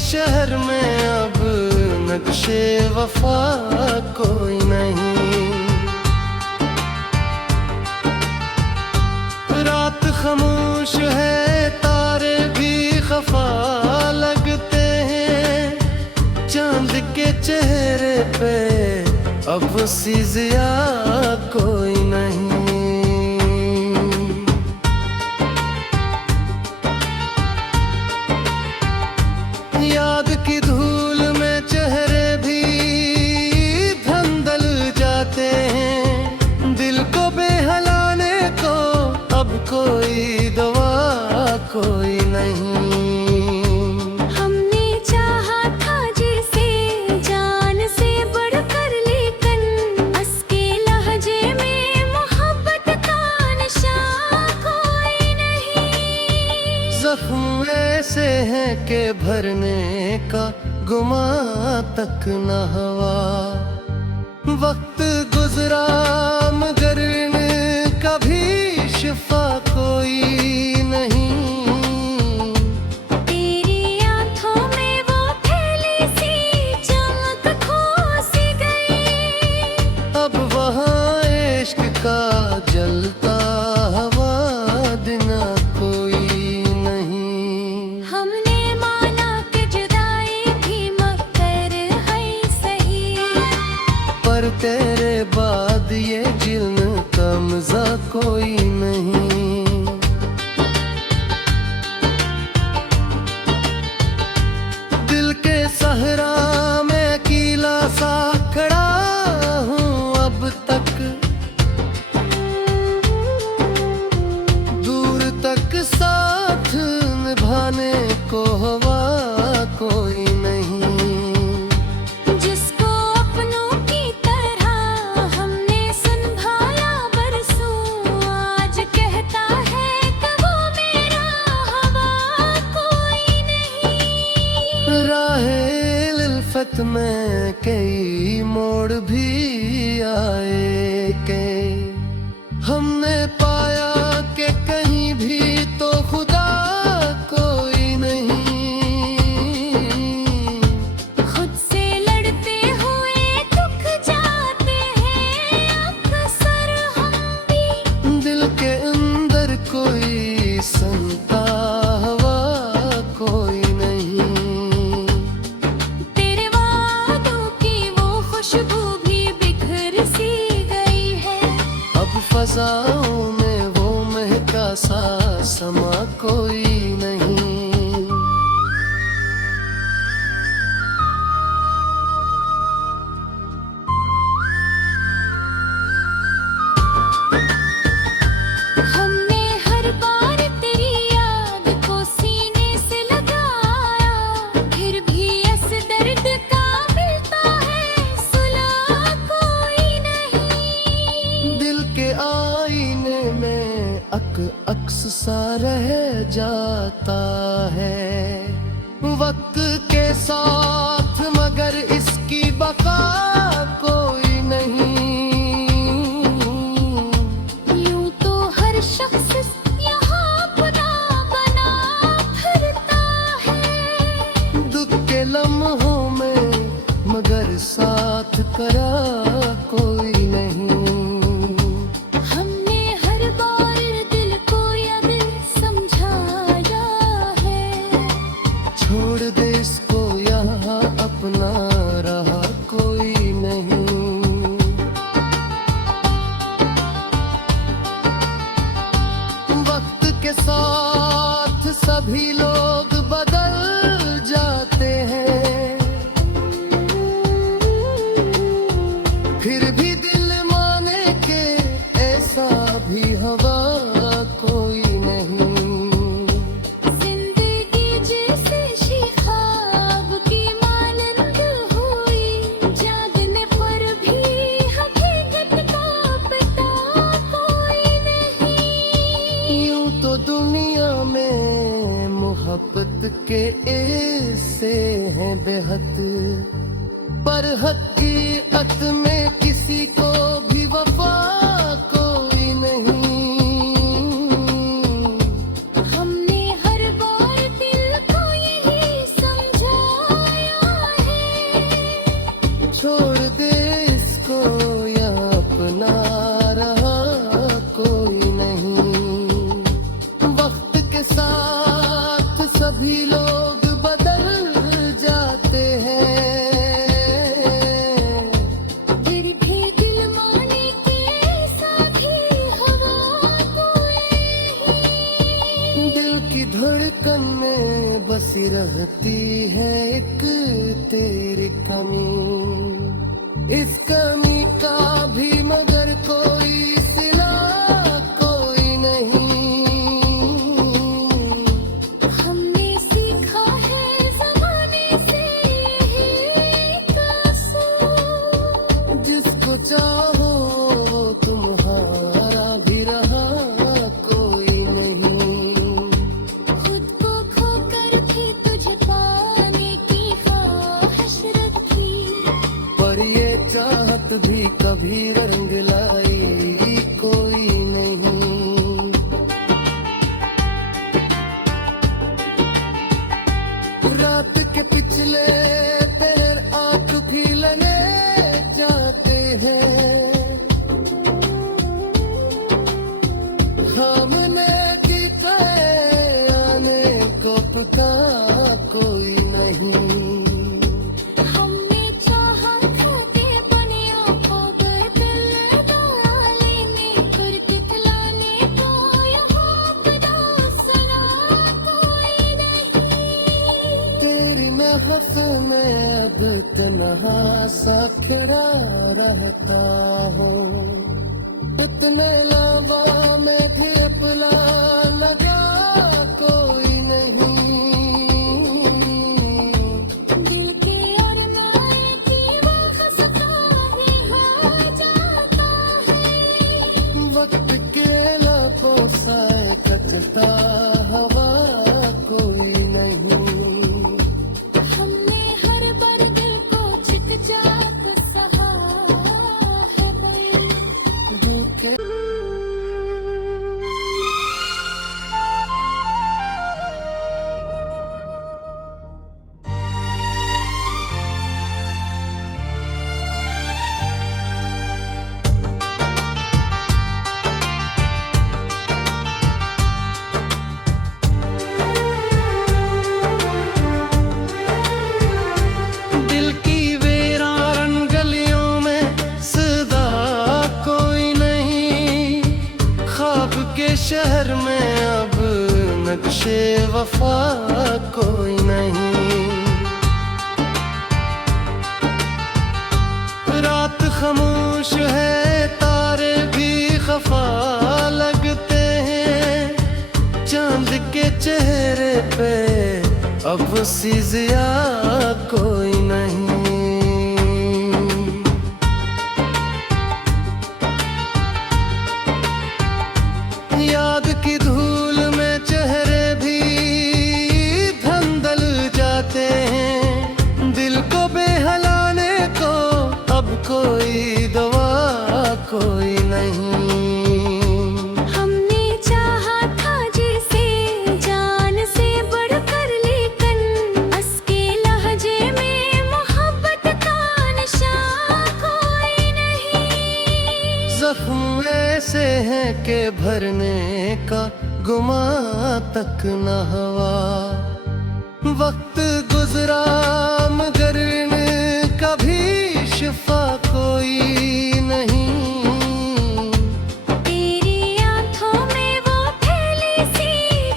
शहर में अब नक्शे वफा कोई नहीं। रात खामोश है, तारे भी खफा लगते हैं। चांद के चेहरे पे अब सी ज़िया कोई नहीं। याद की धूल में चेहरे भी धंधल जाते हैं। दिल को बेहलाने को अब कोई दवा कोई नहीं। हमने चाहा था जिसे जान से बढ़कर, लेकिन उसके लहजे में मोहब्बत का नशा कोई नहीं। जख्म ऐसे हैं कि भरने का गुमा तक न हवा। वक्त गुजरा मगर इनका भी शिफा कोई नहीं। तेरी आंखों में वो फैली सी चमक खो सी गई। अब वहाँ इश्क का जलता हवा दिना कोई नहीं। हमने माना कि जुदाई भी मगर है सही, पर तेरे बाद ये जिल्म का मजा कोई नहीं। दिल के सहरा में अकेला सा खड़ा हूँ अब तक। दूर तक साथ निभाने को हवा कोई नहीं। जिसको अपनों की तरह हमने संभाला बरसों, आज कहता है कि वो मेरा हवा कोई नहीं। राहे उल्फत में कई मोड़ भी आए के हमने पाया कि कहीं भी तो खुदा कोई नहीं। खुद से लड़ते हुए दुख जाते हैं अक्सर हम भी। दिल के अंदर कोई संता हवा कोई नहीं। तेरे वादों की वो खुशबू भी बिखर सी गई है। अब फजाओं में वो महका सा समा कोई नहीं। हमने हर बार तेरी याद को सीने से लगाया, फिर भी इस दर्द का मिलता है सुलह कोई नहीं। दिल के आईने में अक्स सा रह जाता है वक्त के साथ, मगर इसकी बका कोई नहीं। यूं तो हर शख्स यहाँ अपना बना फिरता है। दुख के लम्हों में मगर साथ करा कोई नहीं। हमने हर बार दिल को अब समझाया है। छोड़ दे इसको यहाँ अपना रहा कोई नहीं। वक्त के साथ सभी लोग बदल जाते हैं, फिर भी दिल माने के ऐसा भी हवा कोई नहीं। जिंदगी जैसे ख्वाब की मानंद हुई, जागने पर भी हकीकत का पता कोई नहीं। यूं तो दुनिया में मोहब्बत के ऐसे हैं बेहद, पर हकीकत में किसी को भी वफा कोई नहीं। हमने हर बार दिल को यही समझाया भी लोग बदल जाते हैं, फिर भी दिल माने के साथी हवा तो यही। दिल की धड़कन में बसी रहती है एक तेरी कमी। इस कमी का भी मगर कोई सिला कोई नहीं। हमने सीखा है ज़माने से यही तासुर। जिसको चाहो वो तुम्हारा भी रहा कोई नहीं। खुद को खोकर भी तुझे पाने की ख्वाहिश रखी। पर ये चाहत भी कभी रंग लाई कोई नहीं। रात के पिछले पहर आंख भी लने जाते हैं। हमने की कहे आने को पका कोई नहीं। हमने चाहा था कि बनिया को बदल डालेने, पर दिखलाने को यहाँ खुदा सुना कोई नहीं। तेरी महफिल में अब तन्हा सा खड़ा रहता हूँ। इतने लंबा में घेपला लगा कोई नहीं। दिल के और नाए की वो हंसता ही हो जाता है। वक्त के लबों सा कचता हवा कोई नहीं। हमने हर बार दिल को चिकचाक सहा है कोई। धोखे दिल की वीरान गलियों में सदा कोई नहीं। ख्वाब के शहर में अब नक्शे वफा कोई नहीं। रात खामोश है तारे भी खफा लगते हैं। चांद के चेहरे पे अब सी जिया कोई नहीं। याद की धूल में चेहरे भी धंधल जाते हैं। दिल को बेहलाने को अब कोई दवा कोई नहीं। हमने चाहा था जिसे जान से बढ़कर, लेकिन उसके लहजे में मोहब्बत का निशान कोई नहीं। जख्म ऐसे हैं कि भरने का गुमा तक न हवा। वक्त गुजरा मगर इनका भी शिफा कोई नहीं। तेरी आंखों में वो फैली सी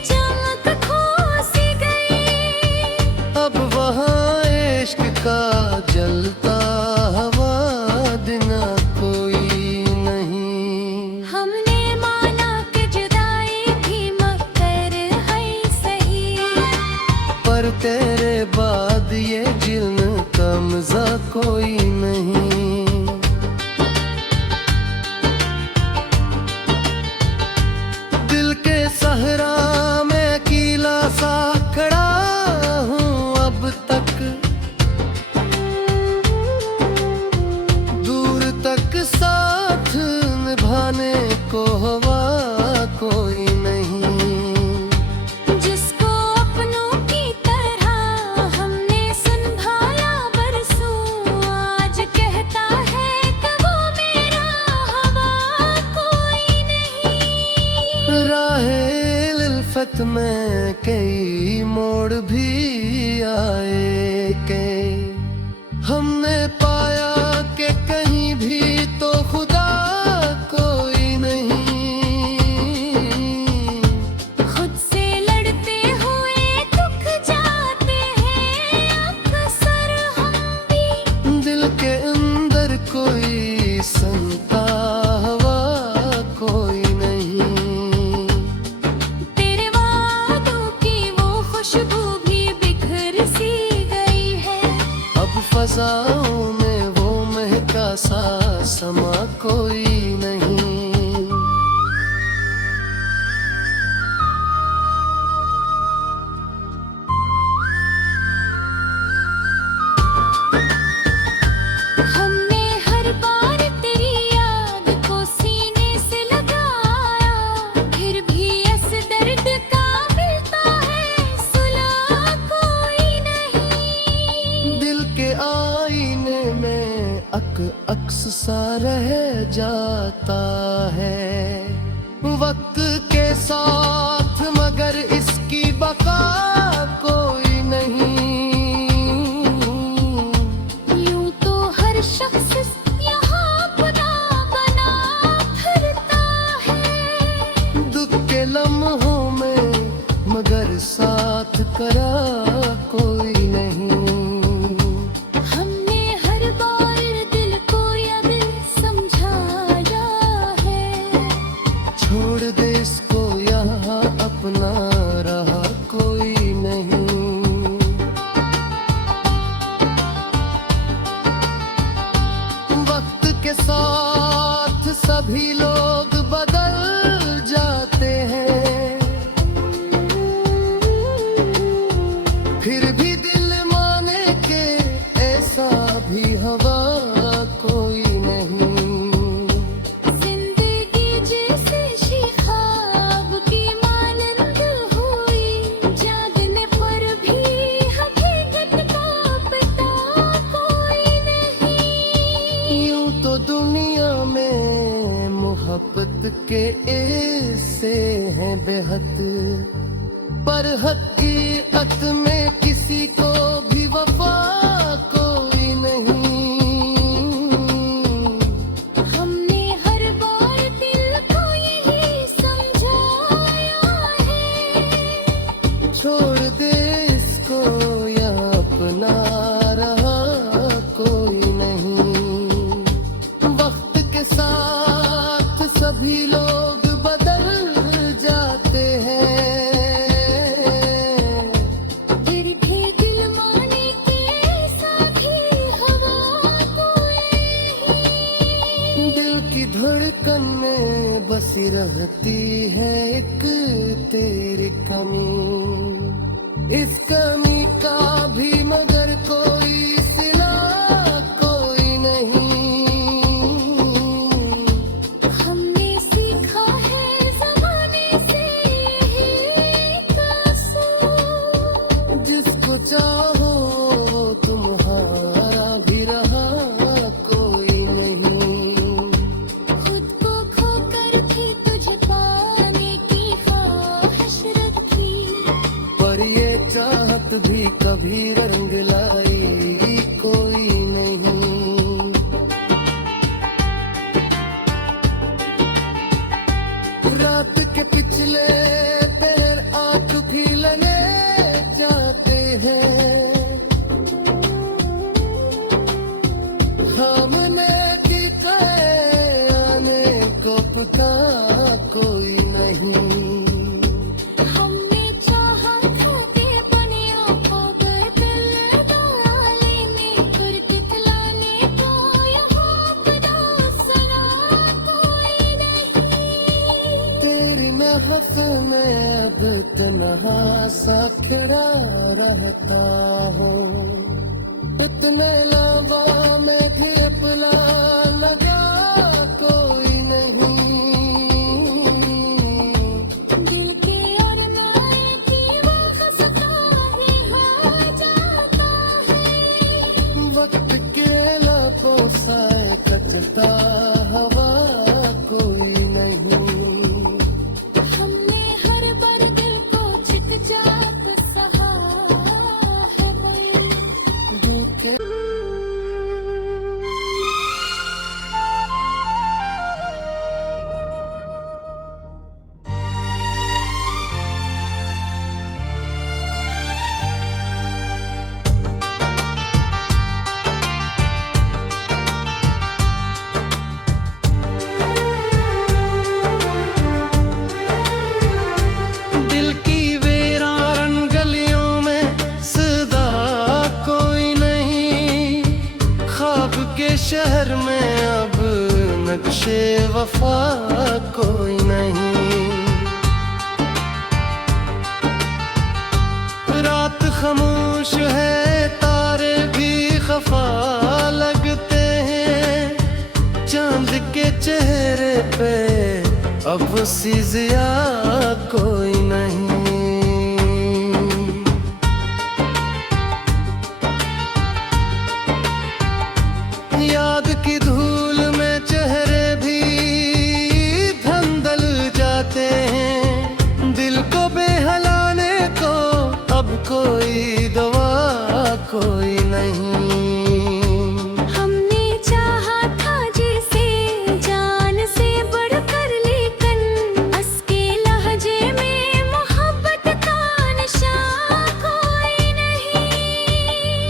चमक खो सी गई। अब वहाँ इश्क का जलता हवा दिना कोई नहीं। हमने माना कि जुदाई भी मकर है सही। पर तेरे बाद ये जिल्म का मजा कोई नहीं। दिल के सहरा में अकेला सा खड़ा हूँ अब तक। दूर तक साथ निभाने को हवा कोई नहीं। जिसको अपनों की तरह भी आए के हमने पाया कि कहीं भी तो खुदा कोई नहीं। खुद से लड़ते हुए दुख जाते हैं अक्सर हम भी। दिल के अंदर कोई संता हुआ कोई नहीं। तेरे वादों की वो खुशबू भी बिखर सी गई है। अब फजाओं में वो महका सा समा कोई नहीं। हमने हर बार तेरी याद को सीने से लगाया, फिर भी इस दर्द का मिलता है सुलह कोई नहीं। दिल के आईने में अक्स सा रह जाता है वक्त के साथ, मगर इसकी बका कोई नहीं। यूं तो हर शख्स यहाँ अपना बना फिरता है। दुख के लम्हों में मगर साथ करा कोई नहीं। हमने हर बार दिल को अब समझाया है। छोड़ दे इसको यहाँ अपना रहा कोई नहीं। वक्त के साथ सभी लोग बदल जाते हैं, फिर भी दिल माने के ऐसा भी हवा कोई नहीं। जिंदगी जैसे ख्वाब की मानंद हुई, जागने पर भी हकीकत का पता कोई नहीं। यूं तो दुनिया में मोहब्बत के ऐसे हैं बेहद, पर हकीकत में किसी को भी वफा कोई नहीं। हमने हर बार दिल को यही समझाया है। छोड़ दे इसको या अपना रहा कोई नहीं। वक्त के साथ सभी लोग बदल जाते हैं, फिर भी दिल माने के ऐसा भी हवा कोई नहीं। दिल की धड़कन में बसी रहती है एक तेरी कमी। इस कमी का भी मगर कोई सिला कोई नहीं। हमने सीखा है ज़माने से यही तासुर। जिसको चाहो वो तुम्हारा भी रहा कोई नहीं। खुद को खोकर भी तुझे पाने की ख्वाहिश रखी, पर ये चाहत भी कभी रंग लाई कोई नहीं। रात के पिछले पैर आंख भी लगे जाते हैं, हमने दिखाए आने को पता कोई नहीं। हमने चाहा था कि बनिया हो गए दिल डालेने, पर दिखलाने को यहाँ बड़ा सना कोई नहीं। तेरी महफिल में अब तन्हा सा खड़ा रहता हूँ। इतने लावा में घेपला लगा कोई नहीं। दिल के और नाए की वो हंसता ही हो जाता है। वक्त के लबों सा कचता हवा कोई नहीं। हमने हर बार दिल को चित जात सहा खामोशे वफा कोई नहीं। रात खामोश है, तारे भी खफा लगते हैं। चांद के चेहरे पे अब सी ज़िया कोई नहीं। याद की धूल में चेहरे भी धंधल जाते हैं। दिल को बेहलाने को अब कोई दवा कोई नहीं। हमने चाहा था जिसे जान से बढ़कर, लेकिन उसके लहजे में मोहब्बत का नशा कोई नहीं।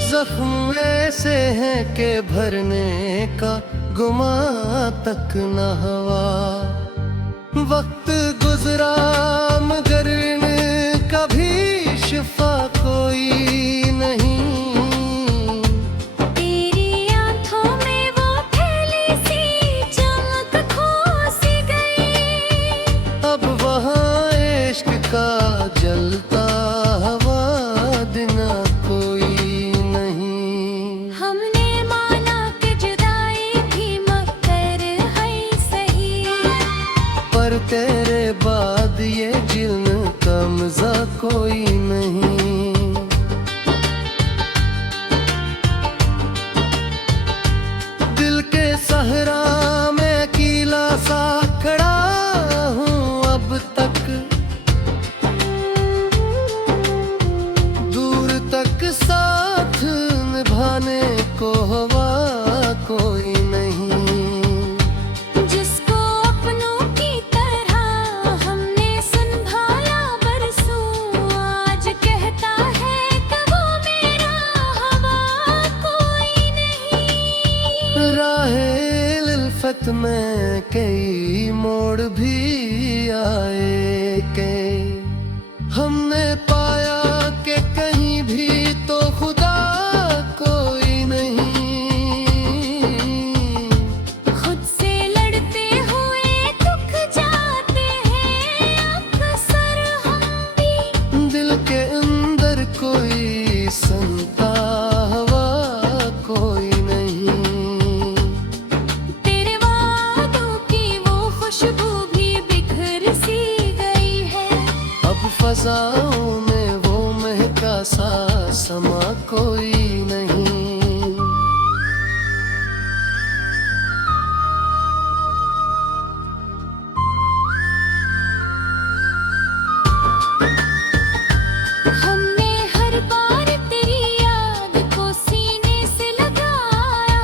जख्म ऐसे हैं कि भरने का गुमा तक न हवा। वक्त गुजरा मगर इनका भी शिफा कोई नहीं। तेरी आंखों में वो पहली सी चमक खो सी गई। अब वहाँ इश्क का जलता हवा दिना कोई नहीं। हमने माना कि जुदाई भी मकर है सही, पर तेरे बाद ये जिल्म का मजा कोई नहीं। दिल के सहरा में अकेला सा खड़ा हूँ अब तक। दूर तक साथ निभाने को हवा कोई नहीं। जिसको अपनों की तरह हमने संभाला बरसों, आज कहता है कि वो मेरा हवा कोई नहीं। राहे उल्फत में कई मोड़ भी आए के हमने पाया कि कहीं भी तो खुदा कोई नहीं। खुद से लड़ते हुए दुख जाते हैं अक्सर हम भी। दिल के अंदर कोई संता हवा कोई नहीं। तेरे वादों की वो खुशबू भी बिखर सी गई है। अब फजाओं में वो महका सा समा कोई नहीं। हमने हर बार तेरी याद को सीने से लगाया,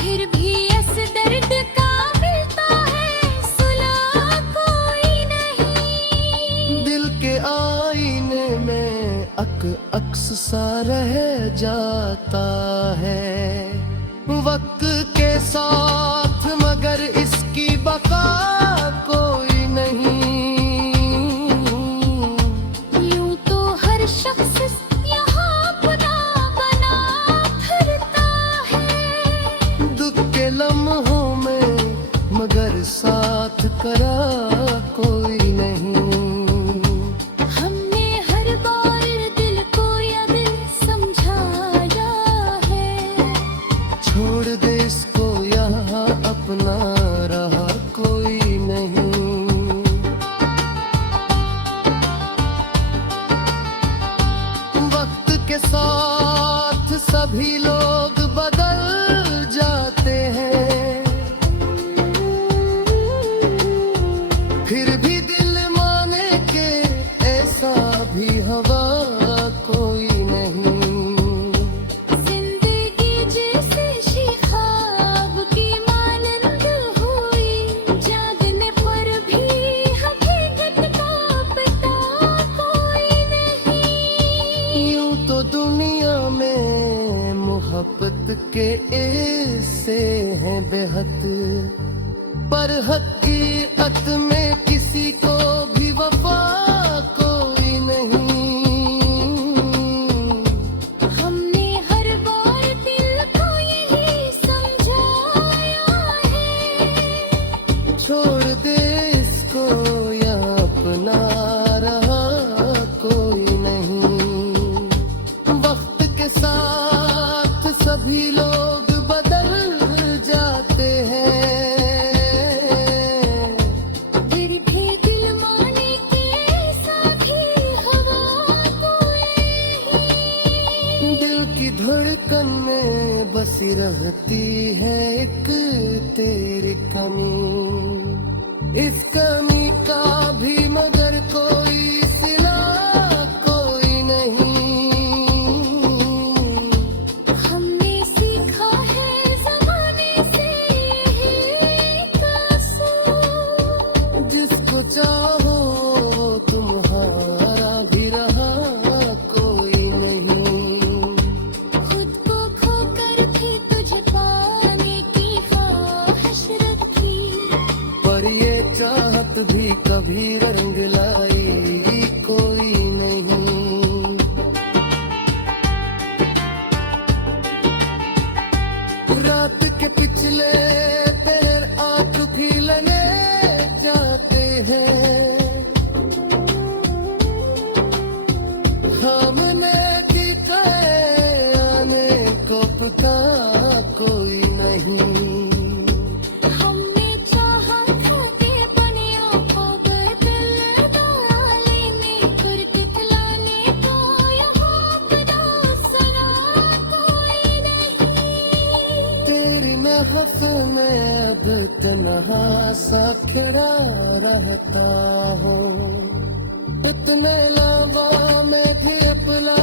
फिर भी इस दर्द का मिलता है सुलह कोई नहीं। दिल के आईने में अक्स सा रह जाता है वक्त के साथ, मगर इसकी बका कोई नहीं। यूं तो हर शख्स यहाँ अपना बना फिरता है। दुख के लम्हों में मगर साथ करा कोई नहीं। हमने हर बार दिल को या दिल समझाया है। छोड़ दे इसको यहाँ अपना रहा कोई नहीं। वक्त के साथ सभी लोग बदल जाते हैं, फिर भी दिल माने के ऐसा भी हवा कोई नहीं। जिंदगी जैसे ख्वाब की मानंद हुई, जागने पर भी हकीकत का पता कोई नहीं। यूं तो दुनिया में मोहब्बत के ऐसे हैं बेहद, पर हकीकत में किसी को भी वफा कोई नहीं। हमने हर बार दिल को यही समझाया है। भी लोग बदल जाते हैं, फिर भी दिल माने के साथी हवा कोई नहीं। दिल की धड़कन में बसी रहती है एक तेरी कमी। इस कमी का भी मगर कोई सिला कोई नहीं। हमने सीखा है ज़माने से यही कसूर। जिसको चाहो वो तुम्हारा भी रहा कोई नहीं। खुद को खोकर भी तुझे पाने की ख्वाहिश रखी। पर ये चाहत भी कभी रंग लाई कोई नहीं। रात के पिछले पहर आंख भी लगे जाते हैं। हमने की आने को पका कोई नहीं। हमने चाहा था कि बनियों को बदल डालेने, कर दिखलाने को यहाँ बड़ा सना कोई नहीं। तेरी महफ में अब तन्हा सा खड़ा रहता हूँ। इतने लावा में भी अपना